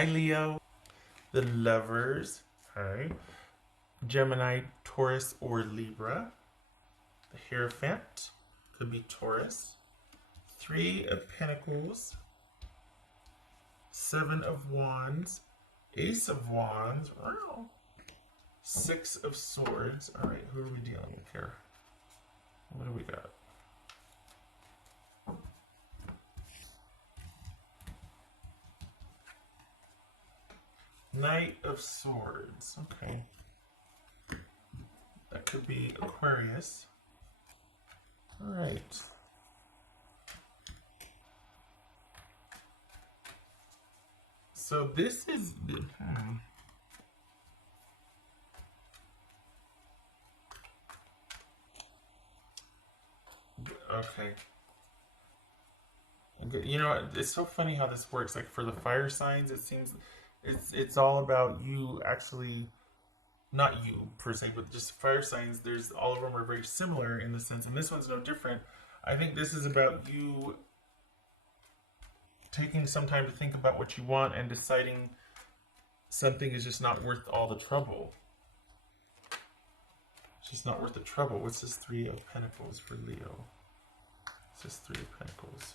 Hi, Leo. The Lovers. Hi. Gemini, Taurus, or Libra. The Hierophant. Could be Taurus. Three of Pentacles. Seven of Wands. Ace of Wands. Wow. Six of Swords. All right, who are we dealing with here? What do we got? Knight of Swords. Okay. That could be Aquarius. All right. So this is okay. You know, it's so funny how this works. Like for the fire signs, it seems it's all about you actually, not you per se, but just fire signs. There's all of them are very similar in the sense, and this one's no different. I think this is about you taking some time to think about what you want and deciding something is just not worth all the trouble. It's just not worth the trouble. What's this Three of Pentacles for Leo? What's this Three of Pentacles?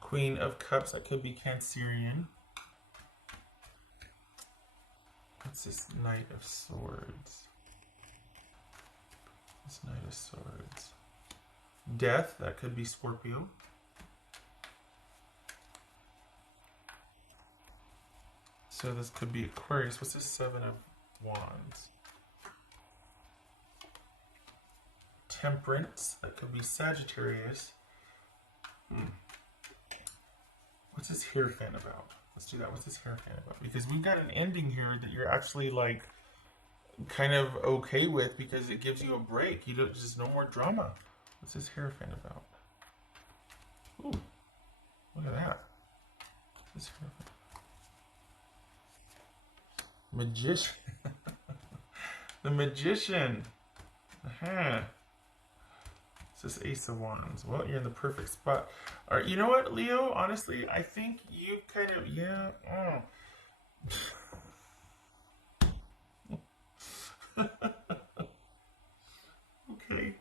Queen of Cups, that could be Cancerian. What's this Knight of Swords? This Knight of Swords. Death, that could be Scorpio. So this could be Aquarius. What's this Seven of Wands? Temperance, that could be Sagittarius. What's this Hierophant about? Let's do that. What's this Hierophant about? Because we've got an ending here that you're actually like kind of okay with because it gives you a break. You don't just no more drama. What's this Hierophant about? Ooh, look at that. What's this Hierophant? Magician. The Magician. It's this Ace of Wands. Well, you're in the perfect spot. All right, you know what, Leo? Honestly, I think you kind of, yeah. Okay.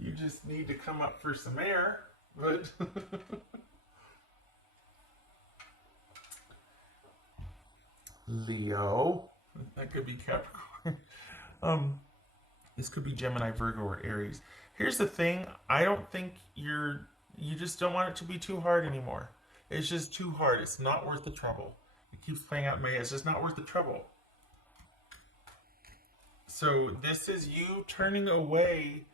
You just need to come up for some air, but Leo. That could be Capricorn. This could be Gemini, Virgo, or Aries. Here's the thing. I don't think you just don't want it to be too hard anymore. It's just too hard. It's not worth the trouble. It keeps playing out in my head. It's just not worth the trouble. So this is you turning away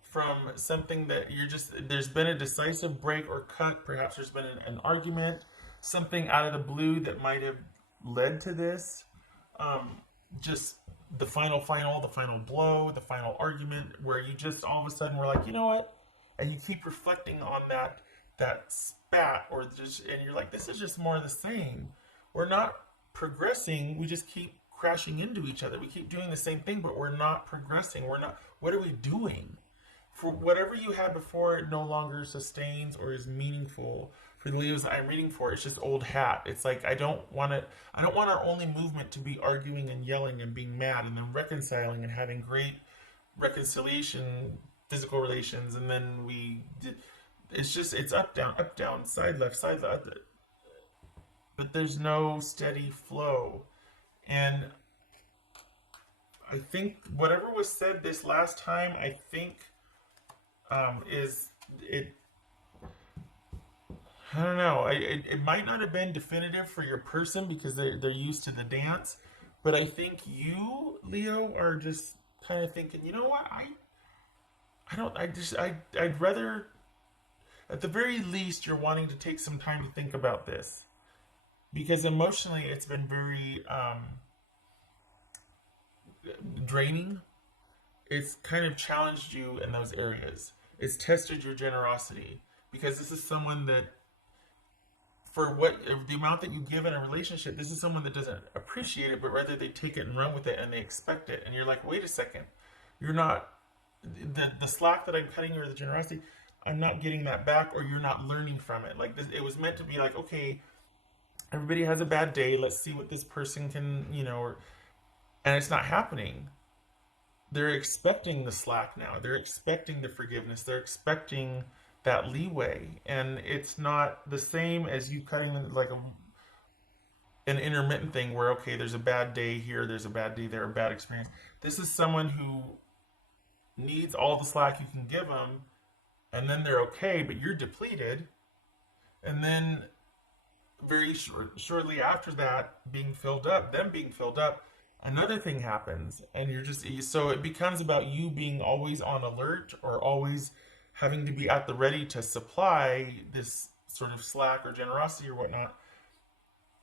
from something that you're just, there's been a decisive break or cut. Perhaps there's been an argument, something out of the blue that might have led to this. Just the final blow, the final argument where you just all of a sudden were like, you know what? And you keep reflecting on that spat or just, and you're like, this is just more of the same. We're not progressing. We just keep crashing into each other. We keep doing the same thing, but we're not progressing. We're not, what are we doing? For whatever you had before, it no longer sustains or is meaningful. For the Leos that I'm reading for, it's just old hat. It's like I don't want our only movement to be arguing and yelling and being mad and then reconciling and having great reconciliation, physical relations, and then it's up down, side left, side left. But there's no steady flow. And I think whatever was said this last time, I think is it. I don't know. It might not have been definitive for your person because they're used to the dance, but I think you, Leo, are just kind of thinking, you know what? I don't. I'd rather, at the very least, you're wanting to take some time to think about this because emotionally, it's been very draining. It's kind of challenged you in those areas. It's tested your generosity because this is someone that for what the amount that you give in a relationship, this is someone that doesn't appreciate it, but rather they take it and run with it and they expect it. And you're like, wait a second, you're not the slack that I'm cutting you or the generosity. I'm not getting that back, or you're not learning from it. Like this, it was meant to be like, okay, everybody has a bad day. Let's see what this person can, and it's not happening. They're expecting the slack now. They're expecting the forgiveness. They're expecting that leeway, and it's not the same as you cutting like an intermittent thing where okay, there's a bad day here, there's a bad day there, a bad experience. This is someone who needs all the slack you can give them, and then they're okay, but you're depleted, and then shortly after that, them being filled up, another thing happens, and you're just so it becomes about you being always on alert or always having to be at the ready to supply this sort of slack or generosity or whatnot,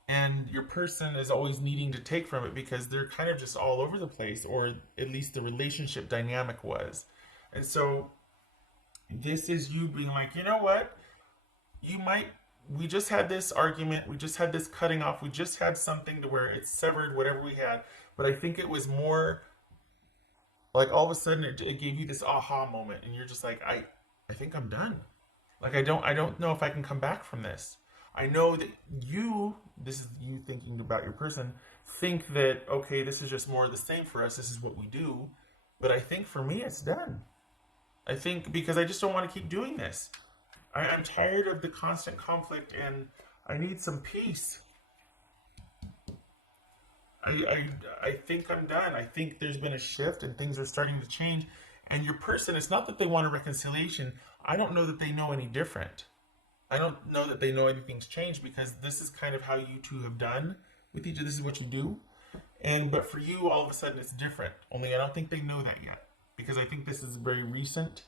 and your person is always needing to take from it because they're kind of just all over the place, or at least the relationship dynamic was. And so this is you being like, you know what, you might we just had this argument, we just had this cutting off, we just had something to where it severed whatever we had, but I think it was more like all of a sudden it gave you this aha moment, and you're just like, I think I'm done. Like I don't know if I can come back from this. I know that this is you thinking about your person, think that okay, this is just more of the same for us, this is what we do, but I think for me it's done. I think because I just don't want to keep doing this. I'm tired of the constant conflict, and I need some peace. I think I'm done. I think there's been a shift and things are starting to change. And your person, it's not that they want a reconciliation. I don't know that they know any different. I don't know that they know anything's changed, because this is kind of how you two have done with each other. This is what you do. But for you, all of a sudden it's different. Only I don't think they know that yet, because I think this is very recent.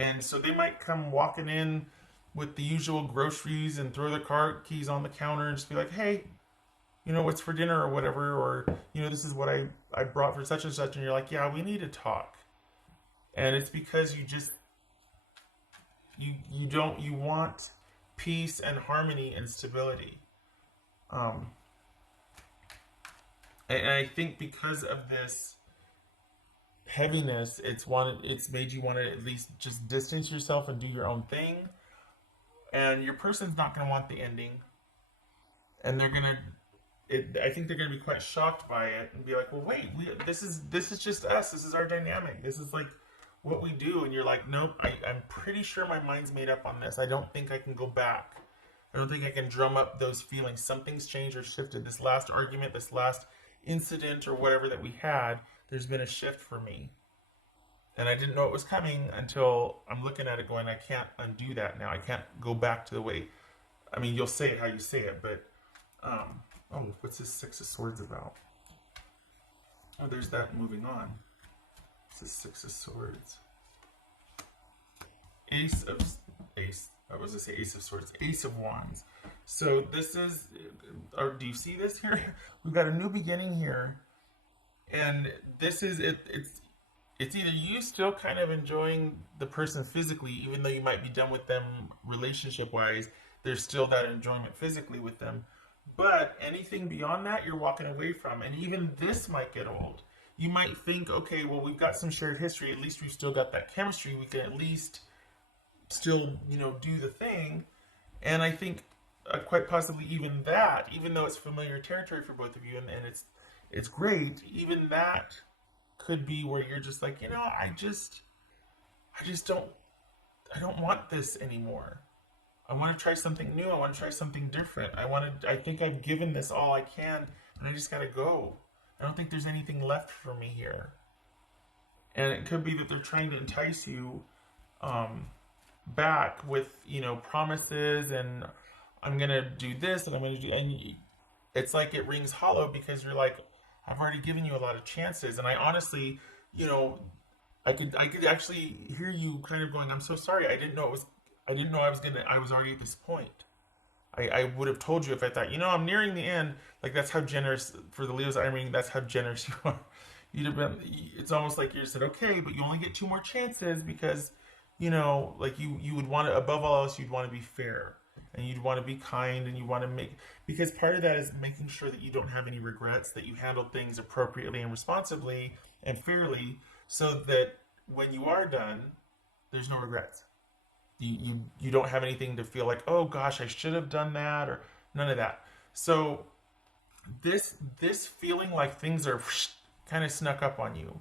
And so they might come walking in with the usual groceries and throw their car keys on the counter and just be like, hey, what's for dinner or whatever, or, this is what I brought for such and such. And you're like, yeah, we need to talk. And it's because you want peace and harmony and stability. And I think because of this heaviness, it's made you want to at least just distance yourself and do your own thing. And your person's not going to want the ending, and I think they're going to be quite shocked by it and be like, well, wait, this is just us. This is our dynamic. This is like what we do. And you're like, nope, I'm pretty sure my mind's made up on this. I don't think I can go back. I don't think I can drum up those feelings. Something's changed or shifted. This last argument, this last incident or whatever that we had, there's been a shift for me. And I didn't know it was coming until I'm looking at it going, I can't undo that now. I can't go back to the way. I mean, you'll say it how you say it, but what's this Six of Swords about? Oh, there's that moving on. What's this Six of Swords? I was to say Ace of Swords, Ace of Wands. So this is, or do you see this here? We've got a new beginning here, and this is it. It's either you still kind of enjoying the person physically, even though you might be done with them relationship wise. There's still that enjoyment physically with them, but anything beyond that, you're walking away from. And even this might get old. You might think, okay, well, we've got some shared history. At least we've still got that chemistry. We can at least still, do the thing. And I think quite possibly even that, even though it's familiar territory for both of you, and it's great, even that could be where you're just like, I don't want this anymore. I want to try something new. I want to try something different. I think I've given this all I can, and I just got to go. I don't think there's anything left for me here. And it could be that they're trying to entice you back with, promises, and I'm going to do this, and I'm going to do, and it's like it rings hollow, because you're like, I've already given you a lot of chances. And I honestly, I could actually hear you kind of going, I'm so sorry. I didn't know I was already at this point. I would have told you if I thought, I'm nearing the end. Like, that's how generous, for the Leos I'm reading, that's how generous you are. You'd have been, it's almost like you said, okay, but you only get 2 more chances, because, like you would want to, above all else, you'd want to be fair, and you'd want to be kind, and you want to because part of that is making sure that you don't have any regrets, that you handled things appropriately and responsibly and fairly, so that when you are done, There's no regrets. You don't have anything to feel like, oh gosh, I should have done that, or none of that. So this feeling like things are kind of snuck up on you,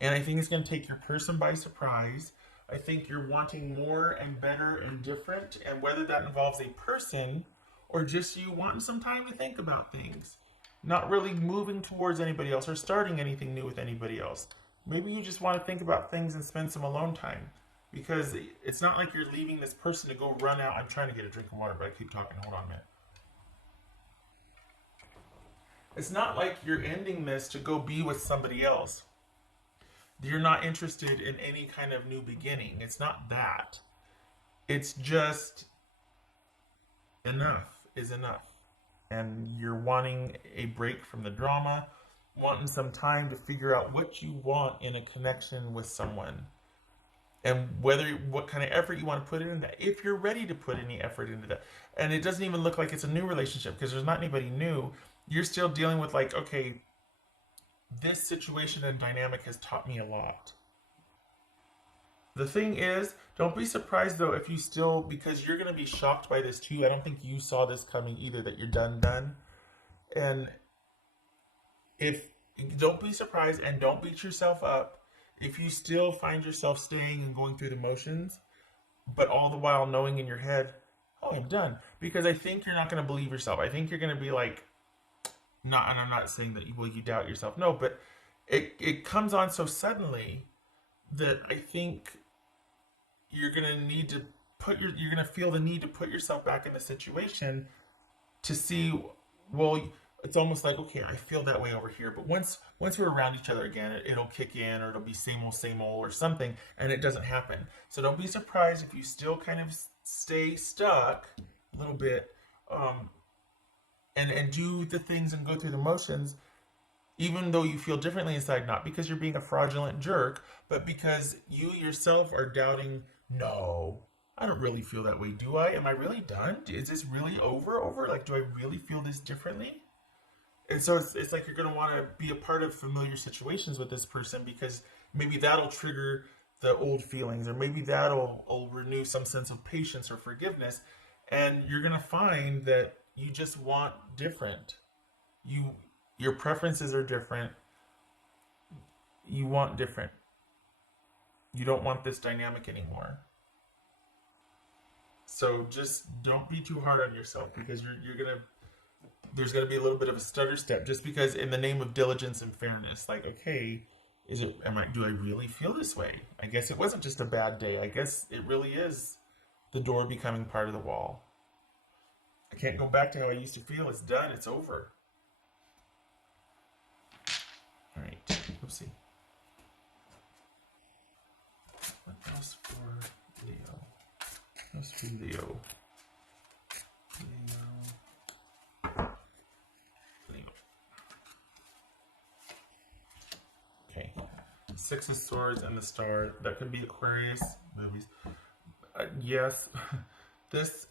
and I think it's going to take your person by surprise. I think you're wanting more and better and different, and whether that involves a person or just you wanting some time to think about things, not really moving towards anybody else or starting anything new with anybody else. Maybe you just want to think about things and spend some alone time, because it's not like you're leaving this person to go run out. I'm trying to get a drink of water, but I keep talking. Hold on a minute. It's not like you're ending this to go be with somebody else. You're not interested in any kind of new beginning. It's not that. It's just enough is enough. And you're wanting a break from the drama, wanting some time to figure out what you want in a connection with someone. And what kind of effort you want to put into that, if you're ready to put any effort into that. And it doesn't even look like it's a new relationship because there's not anybody new. You're still dealing with, like, okay, this situation and dynamic has taught me a lot. The thing is, don't be surprised though if you still, because you're going to be shocked by this too. I don't think you saw this coming either, that you're done. And if don't be surprised and don't beat yourself up if you still find yourself staying and going through the motions, but all the while knowing in your head, oh, I'm done. Because I think you're not going to believe yourself. I think you're going to be like, not, and I'm not saying that you doubt yourself. No, but it comes on so suddenly that I think you're gonna need to you're gonna feel the need to put yourself back in the situation to see. Well, it's almost like, okay, I feel that way over here, but once we're around each other again, it'll kick in, or it'll be same old or something, and it doesn't happen. So don't be surprised if you still kind of stay stuck a little bit. And do the things and go through the motions, even though you feel differently inside, not because you're being a fraudulent jerk, but because you yourself are doubting, no, I don't really feel that way, do I? Am I really done? Is this really over? Like, do I really feel this differently? And so it's like you're going to want to be a part of familiar situations with this person, because maybe that'll trigger the old feelings, or maybe that'll renew some sense of patience or forgiveness. And you're going to find that you just want different. Your preferences are different. You want different. You don't want this dynamic anymore. So just don't be too hard on yourself, because there's gonna be a little bit of a stutter step, just because in the name of diligence and fairness, like, okay, do I really feel this way? I guess it wasn't just a bad day. I guess it really is the door becoming part of the wall. I can't go back to how I used to feel. It's done. It's over. All right. Oopsie. What else for Leo? What else for Leo? Leo. Okay. Six of Swords and the Star. That could be Aquarius movies. Yes. This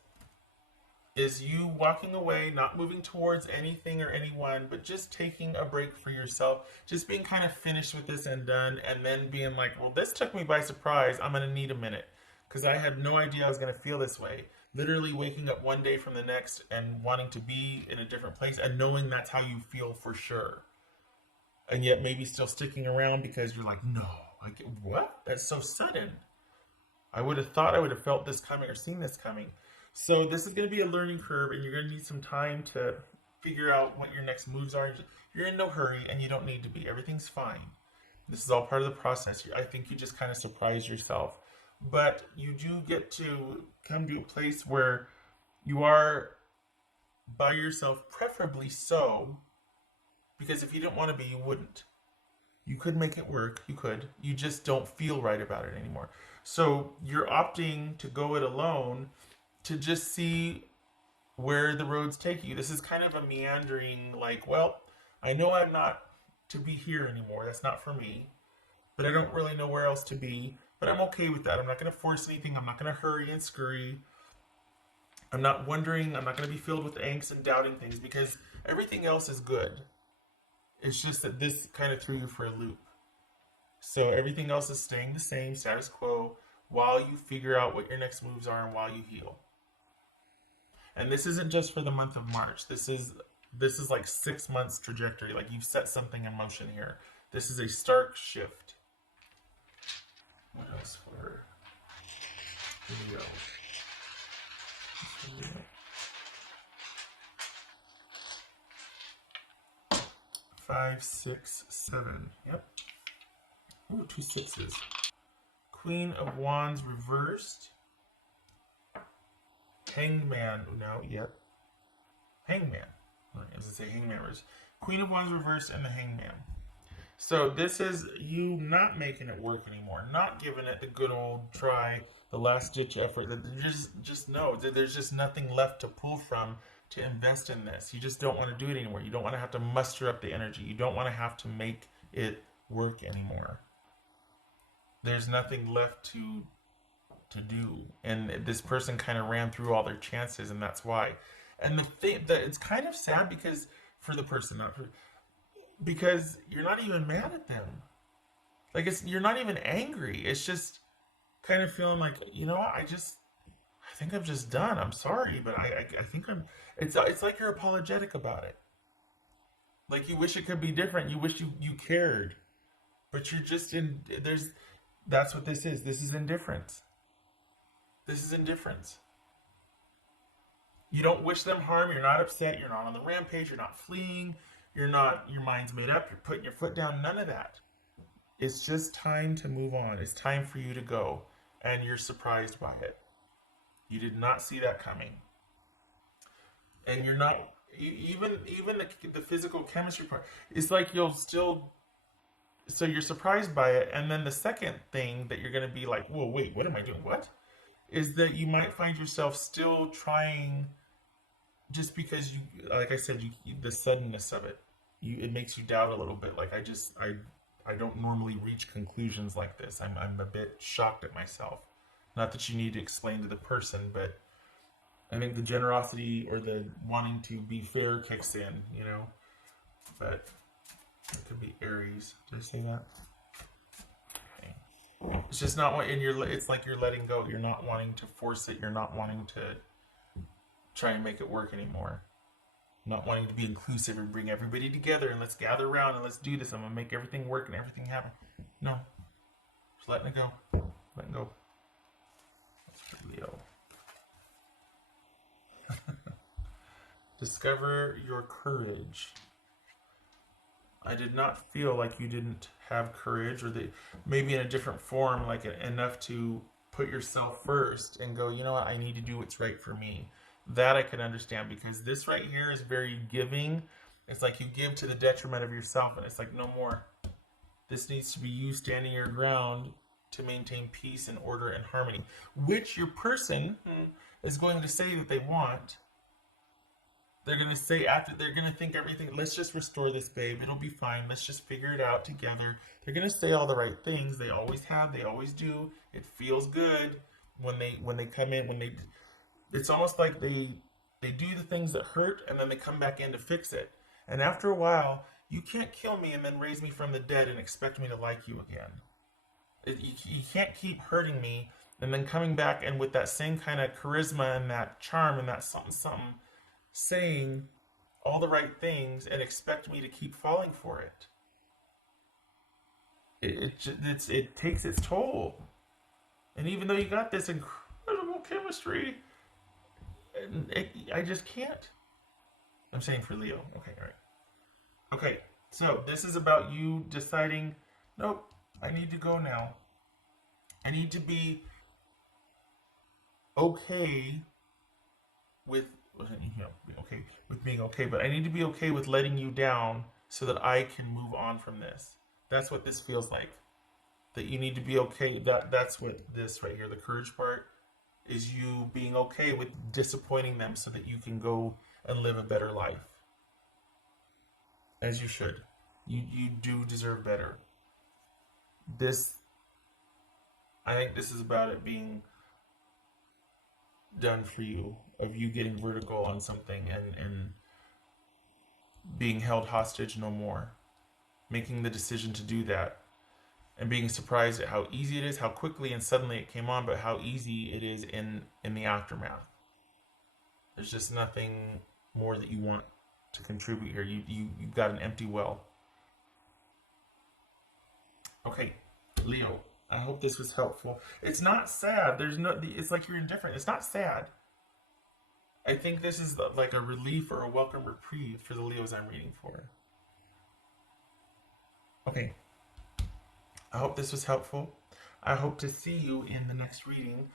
is you walking away, not moving towards anything or anyone, but just taking a break for yourself, just being kind of finished with this and done, and then being like, well, this took me by surprise. I'm going to need a minute, because I had no idea I was going to feel this way. Literally waking up one day from the next and wanting to be in a different place, and knowing that's how you feel for sure. And yet maybe still sticking around because you're like, no, like, what? That's so sudden. I would have thought I would have felt this coming or seen this coming. So this is going to be a learning curve, and you're going to need some time to figure out what your next moves are. You're in no hurry, and you don't need to be. Everything's fine. This is all part of the process. I think you just kind of surprise yourself. But you do get to come to a place where you are by yourself, preferably so, because if you didn't want to be, you wouldn't. You could make it work. You could. You just don't feel right about it anymore. So you're opting to go it alone, to just see where the roads take you. This is kind of a meandering, like, well, I know I'm not to be here anymore. That's not for me. But I don't really know where else to be. But I'm okay with that. I'm not going to force anything. I'm not going to hurry and scurry. I'm not wondering. I'm not going to be filled with angst and doubting things, because everything else is good. It's just that this kind of threw you for a loop. So everything else is staying the same, status quo. while you figure out what your next moves are and while you heal. And this isn't just for the month of March. This is like 6 months trajectory. Like you've set something in motion here. This is a stark shift. What else for Leo? 5, 6, 7. Yep. Ooh, 2 sixes. Queen of Wands reversed. Hanged Man. No, yep. Hangman. As I say, Hangman reversed. Queen of Wands reversed and the Hangman. So this is you not making it work anymore, not giving it the good old try, the last ditch effort. That just know that there's just nothing left to pull from to invest in this. You just don't want to do it anymore. You don't want to have to muster up the energy. You don't want to have to make it work anymore. There's nothing left to do, and this person kind of ran through all their chances, and that's why. And the thing that it's kind of sad because for the person, not for because you're not even mad at them. Like you're not even angry. It's just kind of feeling like, you know what, I think I'm just done. I'm sorry, but I think I'm. It's like you're apologetic about it. Like you wish it could be different. You wish you cared, but you're just in. That's what this is. This is indifference. This is indifference. You don't wish them harm. You're not upset. You're not on the rampage. You're not fleeing. You're not. Your mind's made up. You're putting your foot down. None of that. It's just time to move on. It's time for you to go, and you're surprised by it. You did not see that coming, and you're not even the physical chemistry part. It's like you'll still. So you're surprised by it, and then the second thing that you're going to be like, "Whoa, wait, what am I doing? What?" Is that you might find yourself still trying, just because you, like I said, the suddenness of it, it makes you doubt a little bit. Like I don't normally reach conclusions like this. I'm a bit shocked at myself. Not that you need to explain to the person, but I think the generosity or the wanting to be fair kicks in, you know. But it could be Aries. Did I say that? Okay. It's just not what it's like you're letting go. You're not wanting to force it. You're not wanting to try and make it work anymore. Not wanting to be inclusive and bring everybody together and let's gather around and let's do this. I'm gonna make everything work and everything happen. No. Just letting it go. Letting go. That's for Leo. Discover your courage. I did not feel like you didn't have courage, or maybe in a different form, like enough to put yourself first and go, you know what, I need to do what's right for me. That I can understand, because this right here is very giving. It's like you give to the detriment of yourself, and it's like, no more. This needs to be you standing your ground to maintain peace and order and harmony, which your person is going to say that they want. They're going to say they're going to think everything, let's just restore this, babe. It'll be fine. Let's just figure it out together. They're going to say all the right things. They always have. They always do. It feels good when they come in, it's almost like they do the things that hurt and then they come back in to fix it. And after a while, you can't kill me and then raise me from the dead and expect me to like you again. You can't keep hurting me and then coming back and with that same kind of charisma and that charm and that something, saying all the right things and expect me to keep falling for it. It takes its toll. And even though you got this incredible chemistry, I just can't. I'm saying for Leo. Okay, all right. Okay, so this is about you deciding, nope, I need to go now. I need to be okay with, okay with being okay, but I need to be okay with letting you down so that I can move on from this. That's what this feels like. That you need to be okay. That's what this right here, the courage part, is you being okay with disappointing them so that you can go and live a better life. As you should. You do deserve better. I think this is about it being done for you, of you getting vertical on something and being held hostage no more. Making the decision to do that. and being surprised at how easy it is, how quickly and suddenly it came on, but how easy it is in the aftermath. There's just nothing more that you want to contribute here. You've got an empty well. Okay, Leo. I hope this was helpful. It's not sad. There's no. It's like you're indifferent. It's not sad. I think this is like a relief or a welcome reprieve for the Leos I'm reading for. Okay. I hope this was helpful. I hope to see you in the next reading.